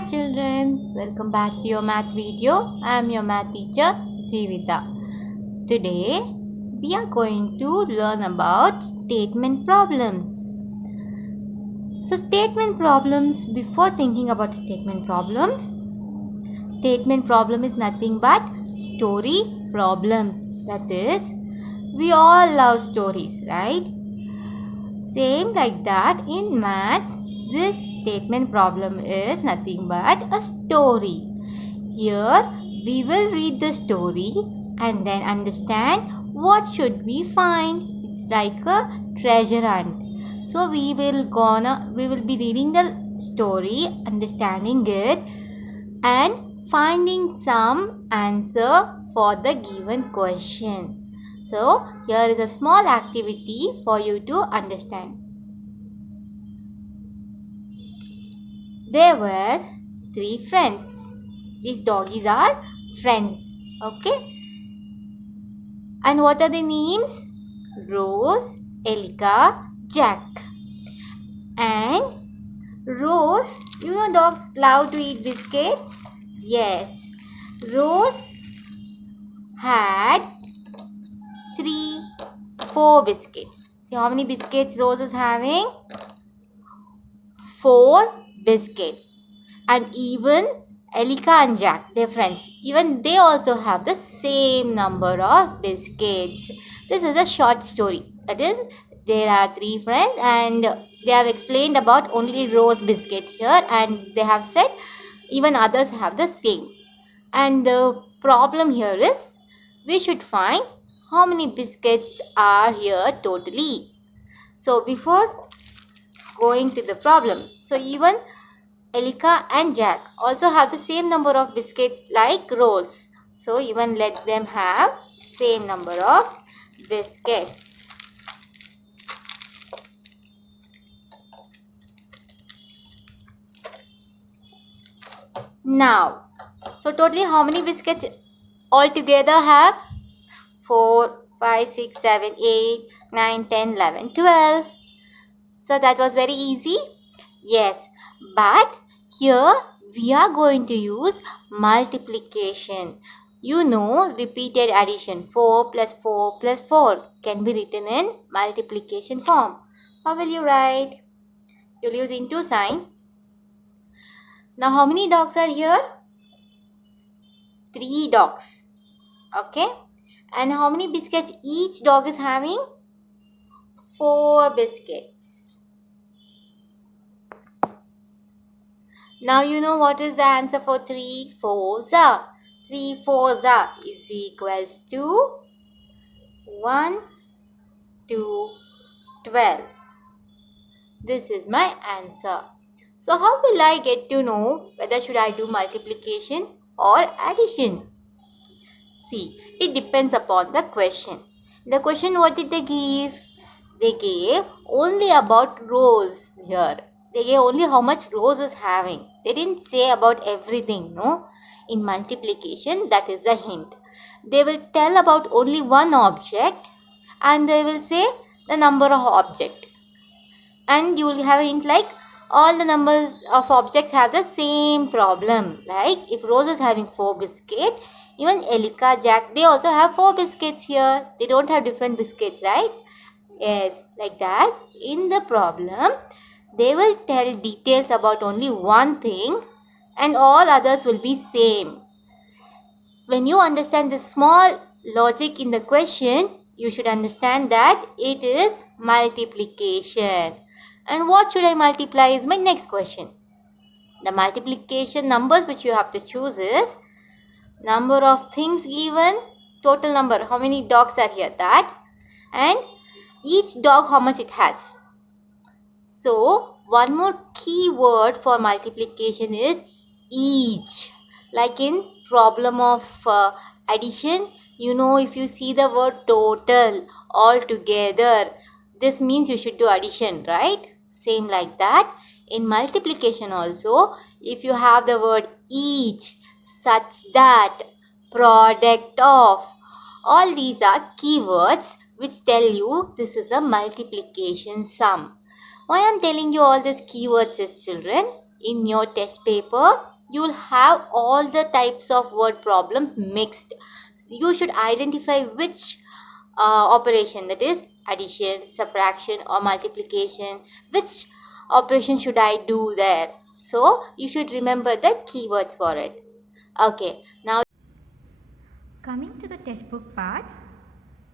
Hi children, welcome back to your math video. I am your math teacher Jeevita. Today we are going to learn about statement problems. So statement problems, before thinking about a statement problem is nothing but story problems. That is, we all love stories, right? Same like that in maths, this statement problem is nothing but a story. Here we will read the story and then understand what should we find. It's like a treasure hunt. So we will be reading the story, understanding it and finding some answer for the given question. So here is a small activity for you to understand. There were 3 friends. These doggies are friends. Okay. And what are the names? Rose, Elika, Jack. And Rose, you know dogs love to eat biscuits? Yes. Rose had 4 biscuits. See how many biscuits Rose is having? 4 biscuits. And even Elika and Jack, their friends, even they also have the same number of biscuits. This is a short story. That is, there are 3 friends and they have explained about only Rose biscuit here, and they have said even others have the same. And the problem here is we should find how many biscuits are here totally. So before going to the problem, so even Elika and Jack also have the same number of biscuits like Rose. So even let them have same number of biscuits. Now, so totally how many biscuits altogether have? 4, 5, 6, 7, 8, 9, 10, 11, 12. So that was very easy. Yes, but here we are going to use multiplication. You know, repeated addition. 4 plus 4 plus 4 can be written in multiplication form. How will you write? You'll use into sign. Now how many dogs are here? 3 dogs. Okay. And how many biscuits each dog is having? 4 biscuits. Now you know what is the answer for 3 fours are. 3 fours are is equals to 1 to 12. This is my answer. So how will I get to know whether should I do multiplication or addition? See, it depends upon the question. The question, what did they give? They gave only about Rose here. They gave only how much Rose is having. They didn't say about everything, no? In multiplication, that is the hint. They will tell about only one object and they will say the number of object. And you will have a hint like all the numbers of objects have the same problem. Like if Rose is having 4 biscuits, even Elika, Jack, they also have 4 biscuits here. They don't have different biscuits, right? Yes, like that. In the problem, they will tell details about only one thing and all others will be same. When you understand the small logic in the question, you should understand that it is multiplication. And what should I multiply is my next question. The multiplication numbers which you have to choose is number of things given, total number, how many dogs are here, that, and each dog how much it has. So one more key word for multiplication is each. Like in problem of addition, you know, if you see the word total all together, this means you should do addition, right? Same like that. In multiplication also, if you have the word each, such that, product of, all these are keywords which tell you this is a multiplication sum. Why I am telling you all these keywords is, children? in your test paper, you will have all the types of word problem mixed. You should identify which operation, that is addition, subtraction or multiplication, which operation should I do there. So you should remember the keywords for it. Okay, now coming to the textbook part,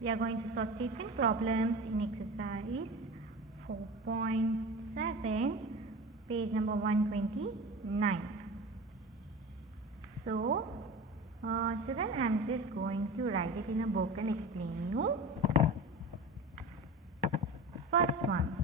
we are going to solve statement problems in exercise 4.7, page number 129. So, children, I am just going to write it in a book and explain you. First one.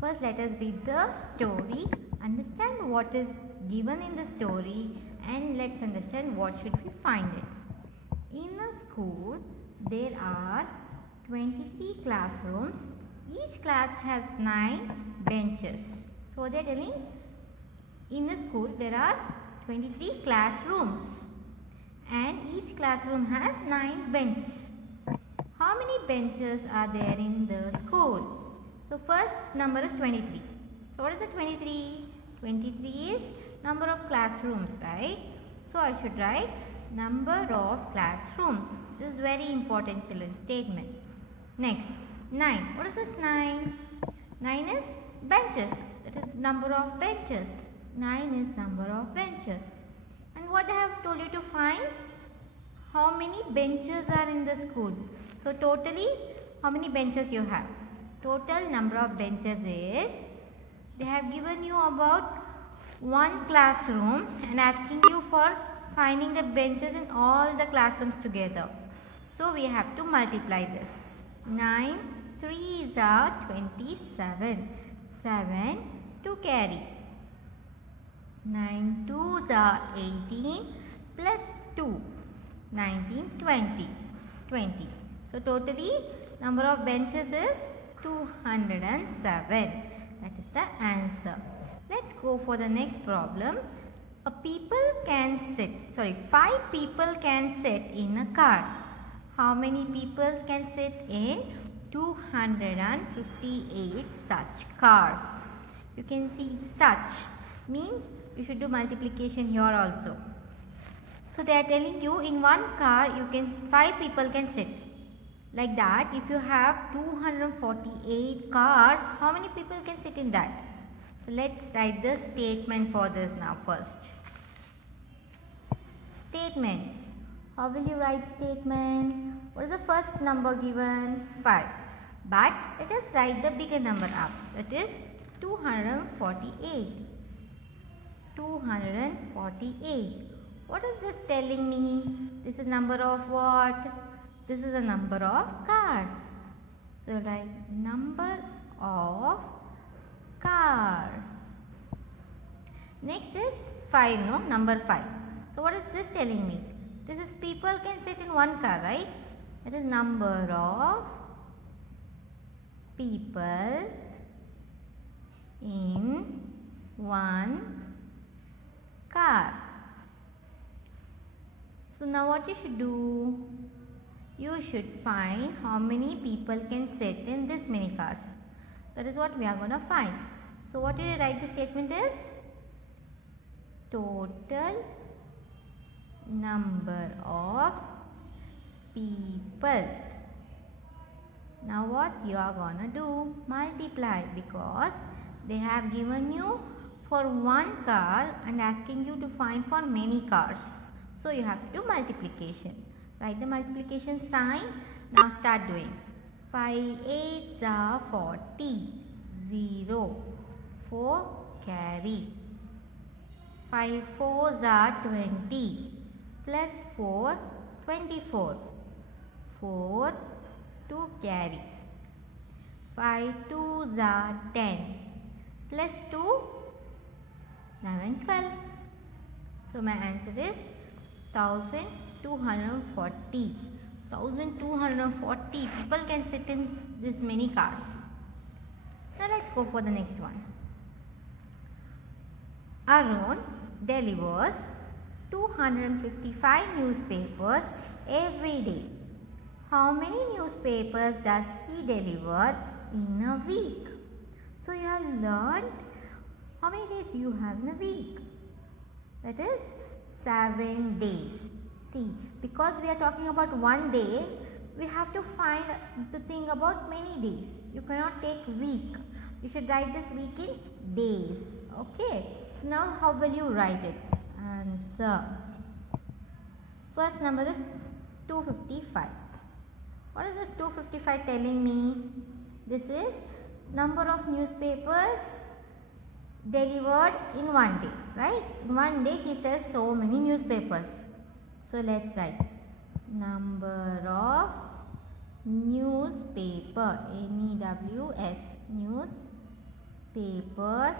First, let us read the story, understand what is given in the story, and let's understand what should we find it. In a school, there are 23 classrooms. Each class has 9 benches. So, they are telling in a school there are 23 classrooms and each classroom has 9 benches. How many benches are there in the school? So, first number is 23. So, what is the 23? 23 is number of classrooms, right? So, I should write number of classrooms. This is very important, children, statement. Next, 9. What is this 9? 9 is benches. That is number of benches. 9 is number of benches. And what I have told you to find? How many benches are in the school? So, totally, how many benches you have? Total number of benches is, they have given you about one classroom and asking you for finding the benches in all the classrooms together. So, we have to multiply this. 9 3s are 27. 7 to carry. 9 2s are 18 plus 2. 19, 20. 20. So, totally number of benches is 207. That is the answer. Let's go for the next problem. 5 people can sit in a car. How many people can sit in 258 such cars? You can see such means you should do multiplication here also. So they are telling you in one car 5 people can sit. Like that, if you have 248 cars, how many people can sit in that? So let's write the statement for this now first. Statement. How will you write statement? What is the first number given? 5. But let us write the bigger number up. That is 248. 248. What is this telling me? This is number of what? This is a number of cars. So write number of cars. Next is 5, no? Number 5. So what is this telling me? This is people can sit in one car, right? That is number of people in one car. So now what you should do? You should find how many people can sit in this many cars. That is what we are going to find. So what did you write the statement is? Total number of people. Now what you are going to do? Multiply, because they have given you for one car and asking you to find for many cars. So you have to do multiplication. Write the multiplication sign. Now start doing. 5 8s are 40. 0. 4 carry. 5 4s are 20. Plus 4, 24. 4 to carry. 5 2s are 10. Plus 2, 11, 12. So my answer is 1240. 1240 people can sit in this many cars. Now let's go for the next one. Arun delivers 255 newspapers every day. How many newspapers does he deliver in a week? So you have learned How many days do you have in a week? That is 7 days. See, because we are talking about one day, we have to find the thing about many days. You cannot take week. You should write this week in days. Okay. So now how will you write it? Answer. First number is 255. What is this 255 telling me? This is number of newspapers delivered in one day, right? In one day he says so many newspapers. So let's write number of newspaper, N-E-W-S, newspaper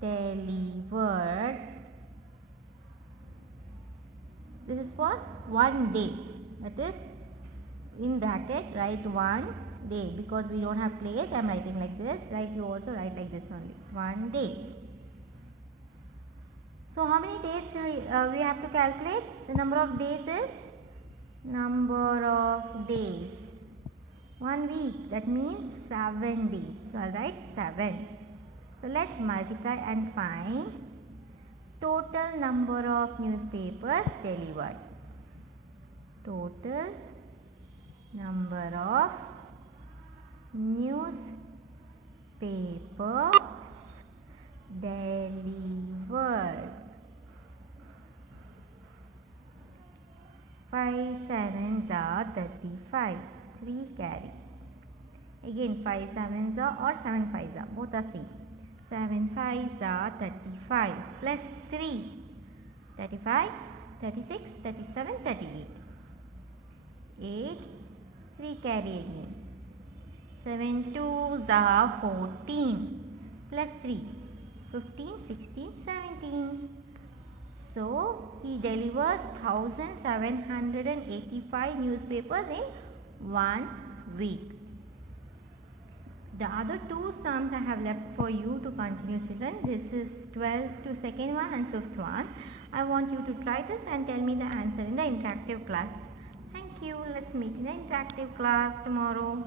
delivered. This is for one day. That is in bracket write one day, because we don't have place. I am writing like this. Right, you also write like this only. One day. So how many days we have to calculate? The number of days is number of days. 1 week, that means 7 days. So I'll write 7. So let's multiply and find total number of newspapers delivered. Total number of newspapers delivered. 5 sevens are 35. 3 carry. Again 5 sevens are or 7 fives are. Both are same. 7 fives are 35 plus 3. 35, 36, 37, 38. 8. 3 carry again. 7 twos are 14 plus 3. 15, 16, 17. So, he delivers 1785 newspapers in 1 week. The other two sums I have left for you to continue, children. This is 12 to second one and fifth one. I want you to try this and tell me the answer in the interactive class. Thank you. Let's meet in the interactive class tomorrow.